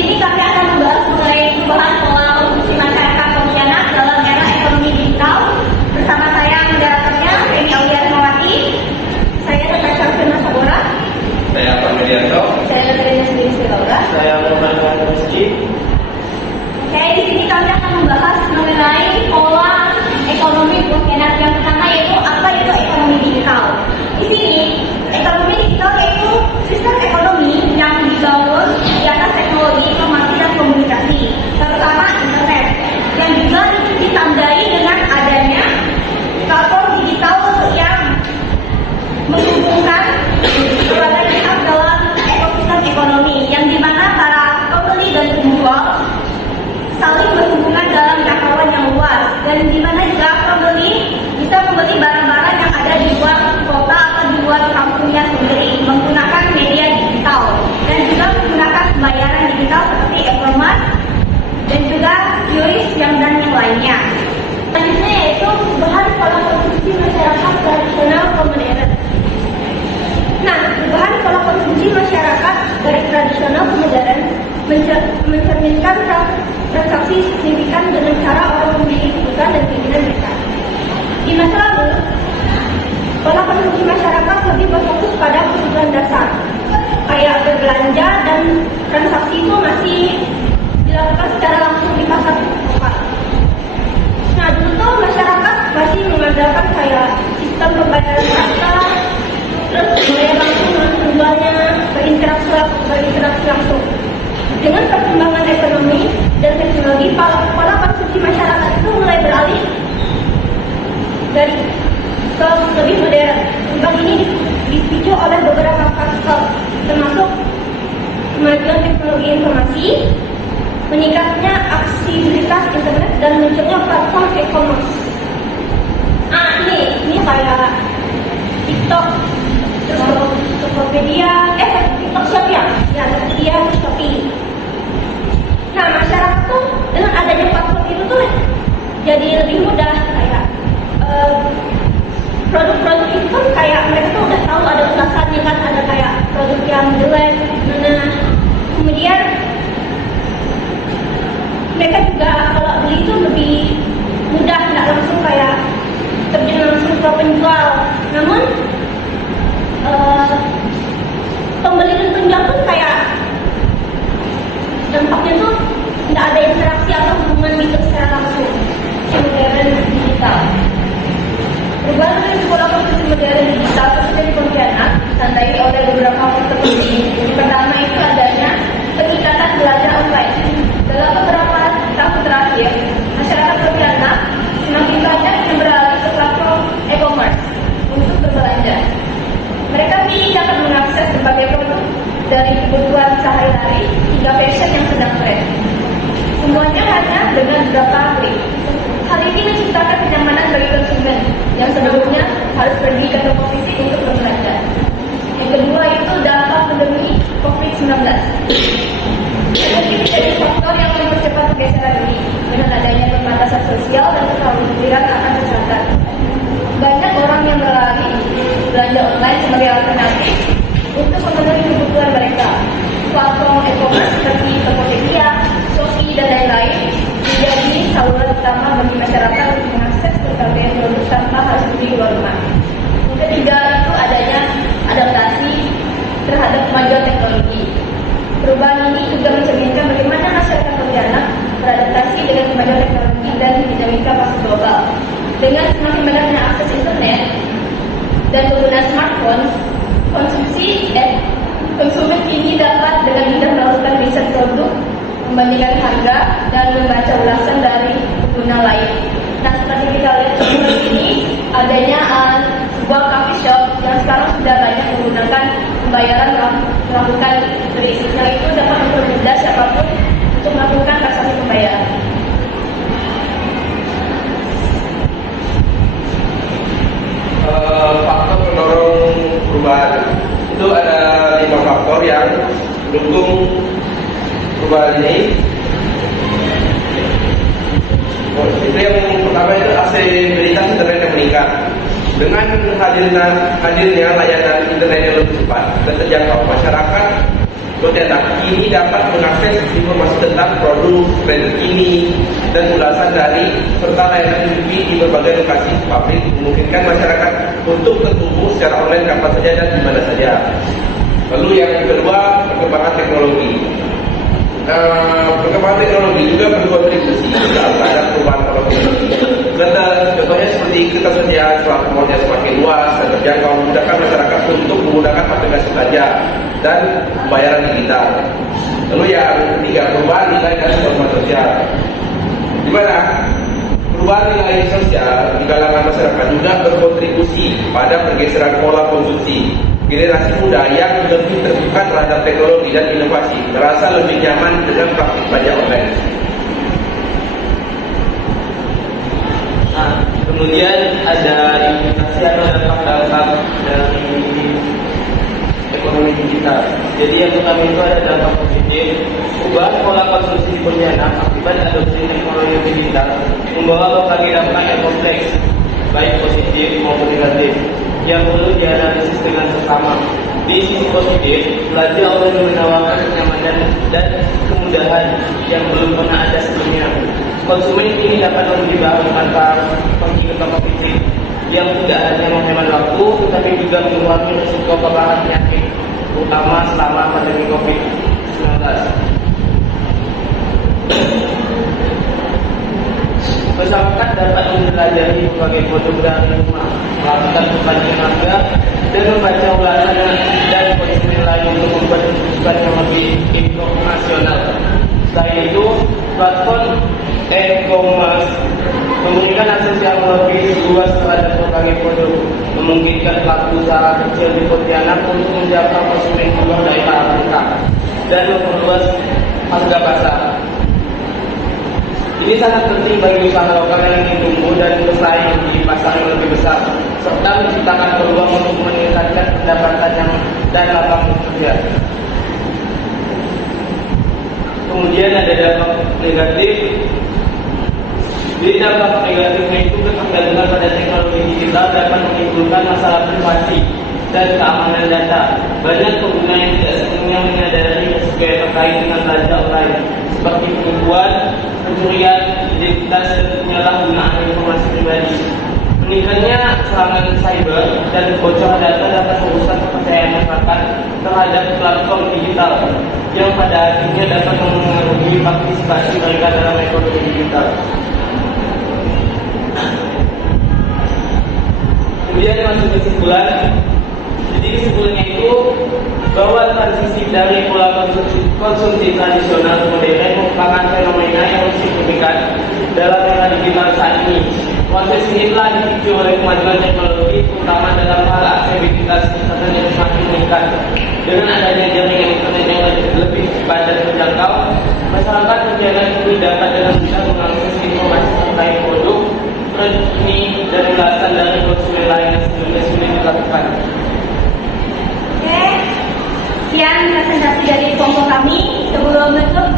sini kami akan membahas mengenai perubahan pola konsumsi masyarakat Pontianak dalam era ekonomi digital. Bersama saya moderatornya Eni Aulia Rahmawati. Saya Tata Syarifina Sabora. Saya Pak Yulianto. Saya Latrina Sendiri Laura. Saya Muhammad Rizky. Oke, di sini kami akan membahas mengenai pola ekonomi Pontianak. Yang pertama yaitu apa itu ekonomi digital. Di sini ekonomi digital yaitu sistem ekonomi yang dibangun di atas teknologi informasi dan komunikasi, terutama internet, yang juga ditandai dengan adanya platform digital yang menghubungkan berbagai pihak dalam ekosistem ekonomi, yang dimana para pembeli dan penjual saling berhubungan dalam jangkauan yang luas, dan dimana juga pembeli bisa membeli barang-barang yang ada di luar kota atau di luar kampungnya sendiri menggunakan media digital, dan juga menggunakan pembayaran digital seperti e-commerce dan juga QRIS dan yang lainnya. Selanjutnya yaitu perubahan pola konsumsi masyarakat tradisional ke modern. Nah, perubahan pola konsumsi masyarakat dari tradisional ke modern mencerminkan transaksi signifikan dengan cara orang memilih kebutuhan dan keinginan mereka. Di masa lalu, pola konsumsi masyarakat lebih berfokus pada kebutuhan dasar, kayak berbelanja dan transaksi itu masih dilakukan secara langsung di pasar lokal. Nah, dulu tuh masyarakat masih mengandalkan kayak sistem pembayaran kata, terus bayar langsung dengan penjualnya, berinteraksi langsung. Dengan perkembangan ekonomi dan teknologi, pola konsumsi masyarakat itu mulai beralih dari ke lebih modern. Perubahan ini dipicu oleh beberapa faktor, termasuk kemajuan teknologi informasi, meningkatnya aksesibilitas internet, dan munculnya platform e-commerce. Ini kayak TikTok, terus Tokopedia, TikTok siapa ya? Ya, Tokopedia, terus Shopee. Nah, masyarakat tuh dengan adanya platform itu tuh jadi lebih mudah, kayak produk-produk itu kan kayak mereka tuh udah tahu ada ulasannya kan, ada kayak produk yang jelek, kemudian mereka juga kalau beli itu lebih mudah, nggak langsung kayak terjun langsung ke penjual. Namun pembeli dan penjual pun kayak dampaknya tuh nggak ada interaksi atau hubungan gitu secara langsung. Modern digital. Perubahan dari pola konsumsi modern digital khususnya di Pontianak ditandai oleh beberapa faktor penting. Yang pertama itu adanya peningkatan belajar online. Dalam beberapa tahun terakhir, masyarakat Pontianak semakin banyak yang beralih ke platform e-commerce untuk berbelanja. Mereka kini dapat mengakses berbagai produk dari kebutuhan sehari-hari hingga fashion yang sedang tren. Semuanya hanya dengan beberapa klik. Hal ini menciptakan kenyamanan bagi konsumen yang sebelumnya harus pergi ke toko fisik untuk berbelanja. Yang kedua itu dampak pandemi COVID-19. Mungkin menjadi faktor yang mempercepat pergeseran ini dengan adanya pembatasan sosial dan kekhawatiran akan kesehatan. Banyak orang yang beralih belanja online sebagai alternatif untuk memenuhi kebutuhan mereka. Platform e-commerce seperti Tokopedia, Shopee, dan lain-lain menjadi saluran utama bagi masyarakat untuk mengakses berbagai produk tanpa harus pergi keluar rumah. Yang ketiga itu adanya adaptasi terhadap kemajuan teknologi. Perubahan ini juga mencerminkan bagaimana masyarakat Pontianak beradaptasi dengan kemajuan teknologi dan dinamika pasar global. Dengan semakin banyaknya akses internet dan penggunaan smartphone, konsumen kini dapat dengan mudah melakukan riset produk, membandingkan harga, dan membaca ulasan dari pengguna lain. Nah, seperti kita lihat ini adanya sebuah coffee shop yang sekarang sudah banyak menggunakan pembayaran melakukan kris. Yang itu dapat mempermudah siapapun untuk melakukan transaksi pembayaran. Faktor pendorong perubahan itu ada 5 faktor yang mendukung perubahan ini. Itu yang pertama itu aksesibilitas internet yang meningkat. Dengan hadirnya layanan internet yang lebih cepat dan terjangkau, masyarakat Pontianak kini dapat mengakses informasi tentang produk, brand terkini, dan ulasan dari serta layanan TV di berbagai lokasi publik, memungkinkan masyarakat untuk terhubung secara online kapan saja dan di mana saja. Lalu yang kedua, perkembangan teknologi. Perkembangan teknologi juga berkontribusi dalam ada perubahan pola pikir. Contohnya seperti ketersediaan platform yang semakin luas dan terjangkau, memudahkan masyarakat untuk menggunakan aplikasi belanja dan pembayaran digital. Lalu yang ketiga, perubahan nilai dan norma sosial. Di mana perubahan nilai sosial di kalangan masyarakat juga berkontribusi pada pergeseran pola konsumsi. Generasi muda yang lebih terbuka terhadap teknologi dan inovasi merasa lebih nyaman dengan praktik belanja online. Nah, kemudian ada implikasi atau dampak dari ekonomi digital. Jadi yang pertama itu ada dampak positif, ubah pola konsumsi di Pontianak akibat adopsi teknologi digital membawa berbagai dampak yang kompleks, baik positif maupun negatif, yang perlu dianalisis dengan seksama. Di sisi positif, belanja online menawarkan kenyamanan dan kemudahan yang belum pernah ada sebelumnya. Konsumen ini dapat membeli barang tanpa pergi ke toko fisik, yang tidak hanya menghemat waktu, tetapi juga mengurangi risiko paparan penyakit, terutama selama pandemi COVID-19. Masyarakat dapat mempelajari berbagai produk dari rumah, melakukan perbandingan harga, dan membaca ulasan dan konsumen lain untuk membuat keputusan yang lebih informasional. Selain itu, platform e-commerce memberikan akses yang lebih luas terhadap berbagai produk, memungkinkan pelaku usaha kecil di Pontianak untuk menjangkau konsumen di luar daerah Afrika dan memperluas harga pasar. Ini sangat penting bagi usaha lokal yang ingin tumbuh dan bersaing di pasar yang lebih besar, serta menciptakan peluang untuk meningkatkan pendapatan dan lapangan kerja. Kemudian ada dampak negatif. Jadi dampak negatifnya itu ketergantungan pada teknologi digital dapat menimbulkan masalah privasi dan keamanan data. Banyak pengguna yang tidak sepenuhnya menyadari risiko terkait dengan belanja online, seperti penipuan, pencurian identitas, dan penyalahgunaan informasi pribadi. Meningkatnya serangan cyber dan bocoran data dapat merusak kepercayaan masyarakat terhadap platform digital, yang pada akhirnya dapat mempengaruhi partisipasi mereka dalam ekonomi digital. Kemudian masuk kesimpulan. Jadi kesimpulannya itu bahwa transisi dari pola konsumsi tradisional ke modern merupakan fenomena yang signifikan dalam era digital saat ini. Proses ini telah dipicu oleh kemajuan teknologi, terutama dalam hal aksesibilitas internet yang semakin meningkat. Dengan adanya jaringan internet yang lebih cepat dan terjangkau, masyarakat Pontianak ini dapat dengan mudah mengakses informasi terkait produk, resmi, dan ulasan dari konsumen lain yang sebelumnya sulit dilakukan. Oke, sekian presentasi dari kelompok kami. Sebelum menutup,